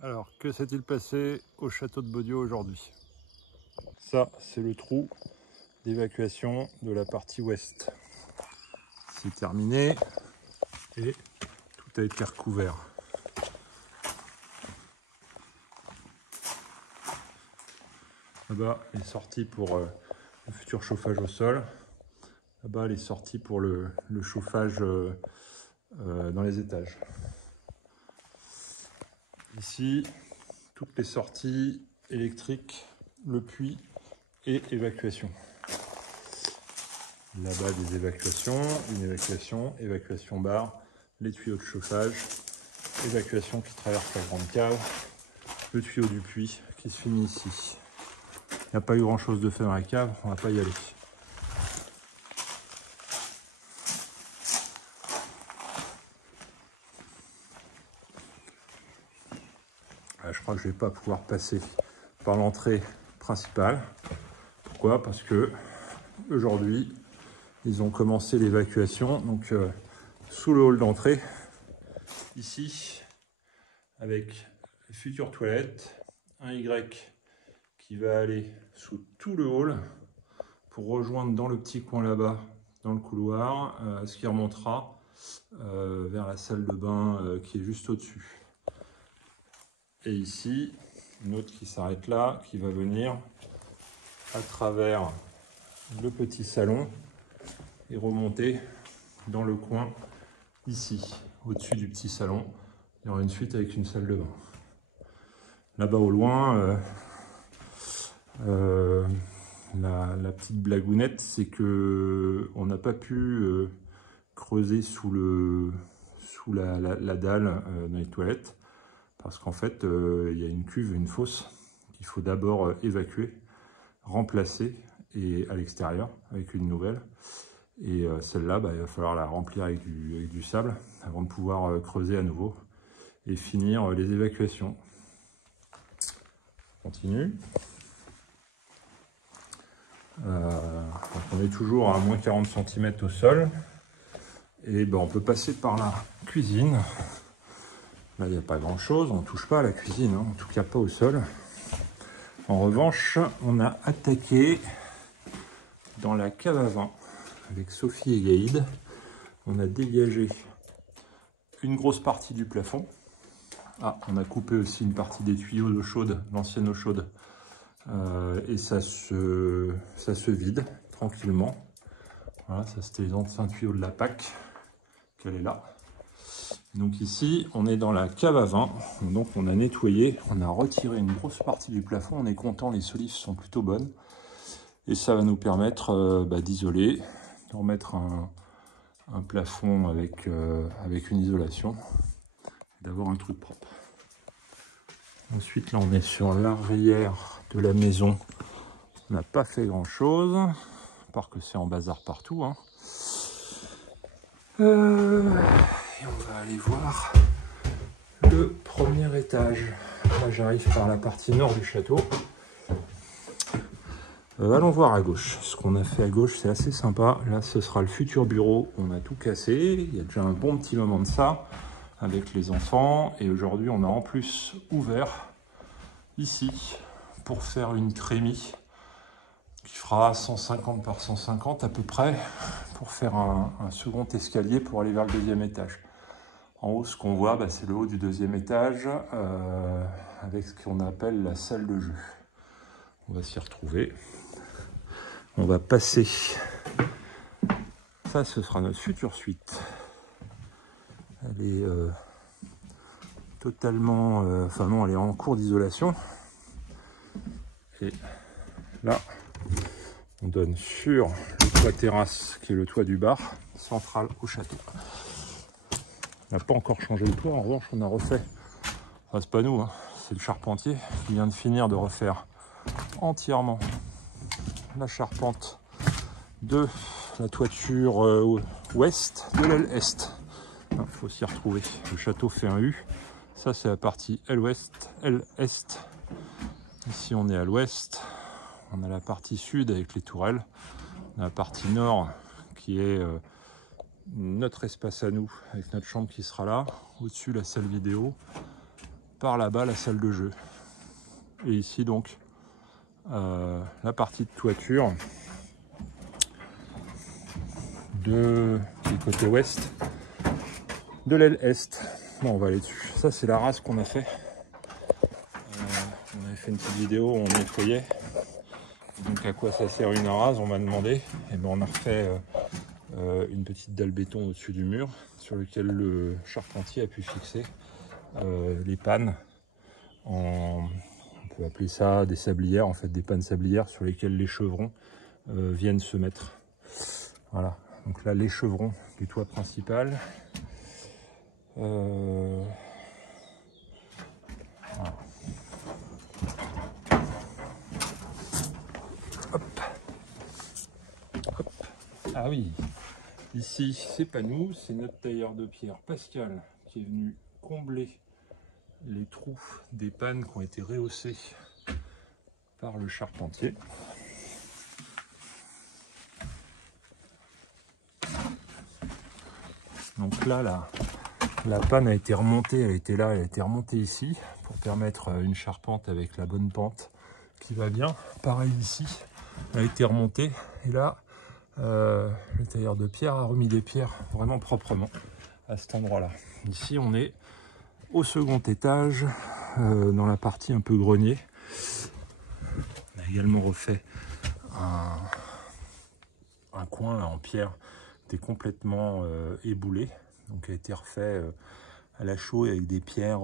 Alors, que s'est-il passé au château de Baudio aujourd'hui? Ça, c'est le trou d'évacuation de la partie ouest. C'est terminé et tout a été recouvert. Là-bas, les sorties pour le futur chauffage au sol. Là-bas, les sorties pour le chauffage dans les étages. Ici, toutes les sorties électriques, le puits et évacuation. Là-bas, des évacuations, une évacuation barre, les tuyaux de chauffage, évacuation qui traverse la grande cave, le tuyau du puits qui se finit ici. Il n'y a pas eu grand chose de fait dans la cave, on ne va pas y aller. Je crois que je ne vais pas pouvoir passer par l'entrée principale. Pourquoi? Parce que aujourd'hui, ils ont commencé l'évacuation. Donc sous le hall d'entrée, ici, avec les futures toilettes, un Y qui va aller sous tout le hall pour rejoindre dans le petit coin là-bas, dans le couloir, ce qui remontera vers la salle de bain qui est juste au-dessus. Et ici, une autre qui s'arrête là, qui va venir à travers le petit salon et remonter dans le coin ici, au-dessus du petit salon. Il y aura une suite avec une salle de bain. Là-bas au loin, la petite blagounette, c'est que on n'a pas pu creuser sous la dalle dans les toilettes. Parce qu'en fait, il y a une cuve, une fosse qu'il faut d'abord évacuer, remplacer et à l'extérieur avec une nouvelle. Et celle-là, il va falloir la remplir avec du sable avant de pouvoir creuser à nouveau et finir les évacuations. On continue. Donc on est toujours à moins 40 cm au sol. Et on peut passer par la cuisine. Là, il n'y a pas grand-chose, on ne touche pas à la cuisine, hein, en tout cas pas au sol. En revanche, on a attaqué dans la cave à vin avec Sophie et Gaïd. On a dégagé une grosse partie du plafond. Ah, on a coupé aussi une partie des tuyaux d'eau chaude, l'ancienne eau chaude. Et ça se vide tranquillement. Voilà, ça c'était les anciens tuyaux de la PAC qu'elle est là. Donc ici, on est dans la cave à vin, donc on a nettoyé, on a retiré une grosse partie du plafond, on est content, les solifs sont plutôt bonnes. Et ça va nous permettre d'isoler, de remettre un plafond avec une isolation, d'avoir un truc propre. Ensuite, là on est sur l'arrière de la maison, on n'a pas fait grand chose, à part que c'est en bazar partout. Hein. Et on va aller voir le premier étage. Là, j'arrive par la partie nord du château. Allons voir à gauche. Ce qu'on a fait à gauche, c'est assez sympa. Là, ce sera le futur bureau. On a tout cassé. Il y a déjà un bon petit moment de ça avec les enfants. Et aujourd'hui, on a en plus ouvert ici pour faire une trémie qui fera 150 par 150 à peu près pour faire un second escalier pour aller vers le deuxième étage. En haut, ce qu'on voit, c'est le haut du deuxième étage avec ce qu'on appelle la salle de jeu. On va s'y retrouver. On va passer. Ça, ce sera notre future suite. Elle est totalement... enfin non, elle est en cours d'isolation. Et là, on donne sur le toit terrasse, qui est le toit du bar, central au château. On n'a pas encore changé le toit, en revanche on a refait, enfin c'est pas nous, hein, c'est le charpentier qui vient de finir de refaire entièrement la charpente de la toiture ouest de l'aile est. Il faut s'y retrouver, le château fait un U, ça c'est la partie aile ouest, aile est. Ici on est à l'ouest, on a la partie sud avec les tourelles, on a la partie nord qui est... notre espace à nous avec notre chambre qui sera là, au-dessus la salle vidéo par là-bas la salle de jeu. Et ici donc la partie de toiture du côté ouest de l'aile est. Bon, on va aller dessus. Ça c'est la rase qu'on a fait. On avait fait une petite vidéo où on nettoyait. Donc à quoi ça sert une rase, on m'a demandé. Et ben on a refait une petite dalle béton au-dessus du mur sur lequel le charpentier a pu fixer les pannes on peut appeler ça des sablières, en fait des pannes sablières sur lesquelles les chevrons viennent se mettre. Voilà, donc là les chevrons du toit principal. Voilà. Hop. Hop. Ah oui, ici c'est pas nous, c'est notre tailleur de pierre Pascal qui est venu combler les trous des pannes qui ont été rehaussées par le charpentier. Donc là, la panne a été remontée, elle était là, elle a été remontée ici pour permettre une charpente avec la bonne pente qui va bien. Pareil ici, elle a été remontée et là, le tailleur de pierre a remis des pierres vraiment proprement à cet endroit-là. Ici, on est au second étage, dans la partie un peu grenier. On a également refait un coin là, en pierre qui était complètement éboulé, donc a été refait à la chaux avec des pierres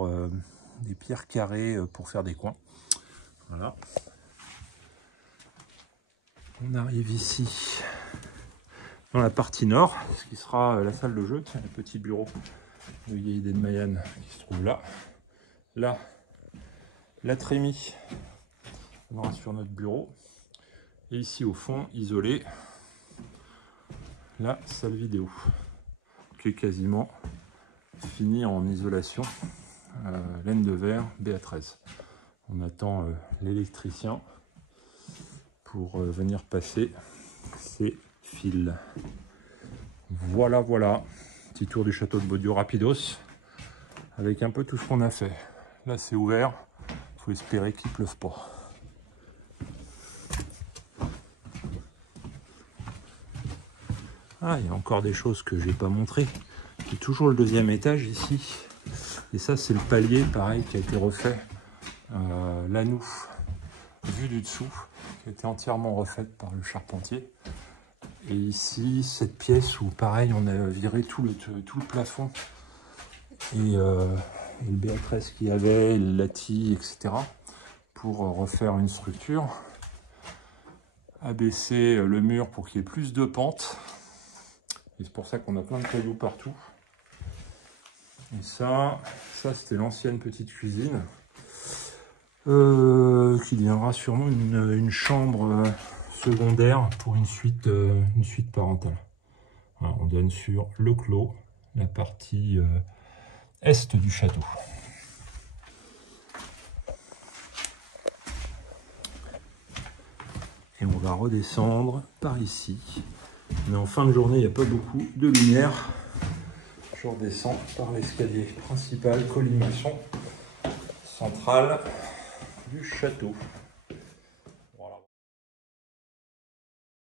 carrées pour faire des coins. Voilà. On arrive ici dans la partie nord, ce qui sera la salle de jeu. Tiens, le petit bureau de Yeïden Mayan qui se trouve là. Là, la trémie viendra sur notre bureau. Et ici au fond, isolé, la salle vidéo qui est quasiment finie en isolation. Laine de verre BA13. On attend l'électricien pour venir passer ces fils. Voilà, voilà. Petit tour du château de Baudio rapidos avec un peu tout ce qu'on a fait. Là c'est ouvert, il faut espérer qu'il ne pleuve pas. Ah, il y a encore des choses que je n'ai pas montrées. C'est toujours le deuxième étage ici. Et ça c'est le palier pareil qui a été refait. L'anou vue du dessous qui a été entièrement refaite par le charpentier. Et ici cette pièce où pareil on a viré tout le plafond et le BA13 qu'il y avait, le lati, etc. pour refaire une structure. Abaisser le mur pour qu'il y ait plus de pente. Et c'est pour ça qu'on a plein de cailloux partout. Et ça c'était l'ancienne petite cuisine qui deviendra sûrement une chambre secondaire pour une suite parentale. Voilà, on donne sur le clos, la partie est du château. Et on va redescendre par ici. Mais en fin de journée, il n'y a pas beaucoup de lumière. Je redescends par l'escalier principal, colimaçon central du château.